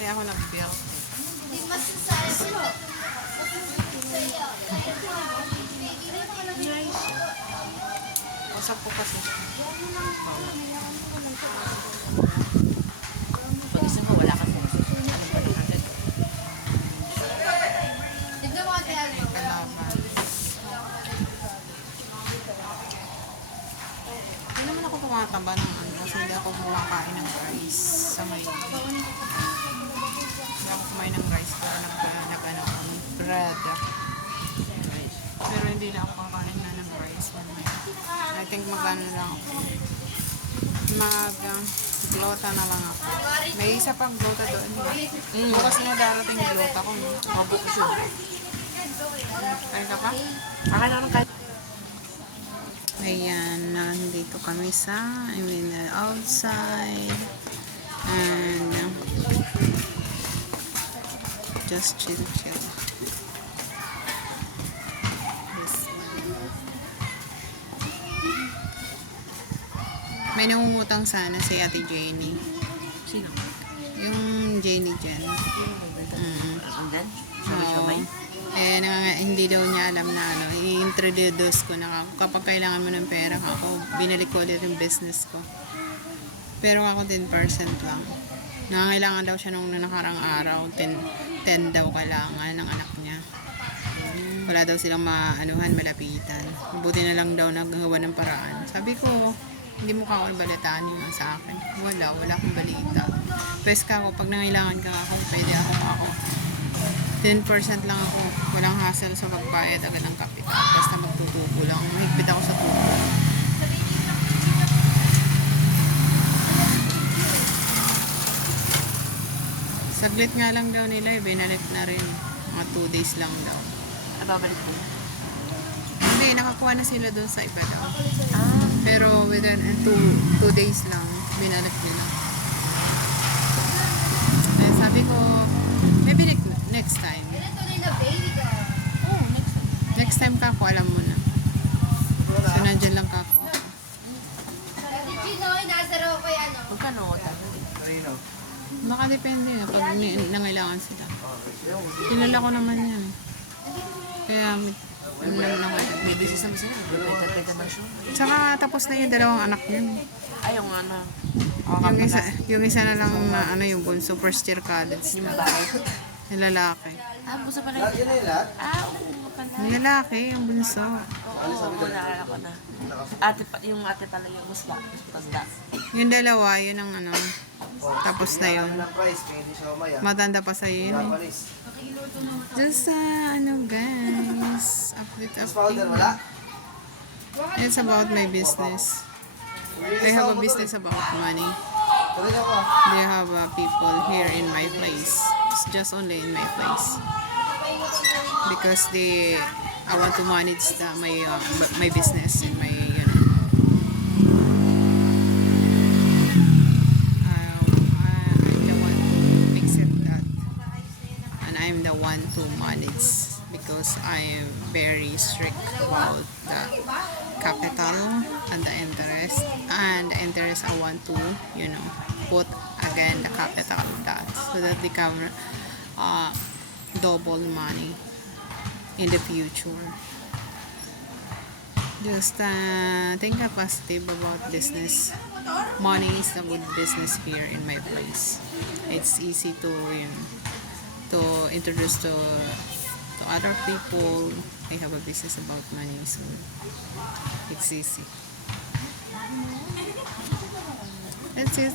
Kaya ako nag-build. Nice. Usap ko kasi. Pag gusto mo, wala ka po. Ano ba na agad? Kalaban. Hindi naman ako tumataba ng ano kasi hindi ako kumakain ng rice sa may. Hindi ako kumain ng rice pero nag-ano ako ng bread. Pero hindi na ako kakain na ng rice. I think mag-ano lang ako. Glota na lang ako. May isa pang glota doon. Bukas na darating glota ko. No? Mabukas yun. Kaya ka pa? Akin naman kahit. Ayan, nandito kami outside. And just chill. May nangungutang sana si Ate Jenny. Sino? Yung Jenny Jen. And then? Oo. Hindi daw niya alam na ano, i-introduce ko na kapag kailangan mo ng pera ako, binalik ko ulit yung business ko. Pero ako 10% lang. Nangangailangan daw siya nung nakarang araw, 10 daw kailangan ng anak niya. Wala daw silang malapitan. Mabuti na lang daw naggawa ng paraan. Sabi ko, hindi mo ka ako balitaan yun sa akin. Wala akong balita. Pwes ka ako, pag nangailangan ka ako, pwede ako. 10% lang ako. Walang hassle sa magbayad agad ng kapital. Basta magtutubo lang. Mahigpit ako sa tubo. Saglit nga lang daw nila eh. Binalik na rin. Mga 2 days lang daw. Babalik mo. Hindi, nakakuha na sila doon sa iba daw. Ah. Pero within 2 days lang, binalik nila. Kaya sabi ko, maybe next time. Oh, next time. Next time ka ako, alam mo na. So, nandyan lang ka ako. Magkano ko tayo? Baka depende pag nangailangan sila. Kilala ko naman yan. Kaya, May business naman sila. May naman siya. Tsaka tapos na yung 2 anak niya. Ayaw nga na. Yung isa na lang na yung bunso, first year college. Yung babae. Yung lalaki. Busa pala yun. Oo pala. Yung lalaki, yung bunso. Oo, naalala ko na. Yung ate pala yung musla. Tasda. Yung 2, yun ang tapos na yun. Matanda pa sa'yo yun eh. Just guys, update. It's about my business. I have a business about money. They have people here in my place. It's just only in my place. Because I want to manage my business and my I'm the one to manage because I am very strict about the capital and the interest. And the interest I want to, put again the capital that so that they can double money in the future. Just think positive about business. Money is a good business here in my place. It's easy to introduce to other people. They have a business about money, so it's easy. That's it.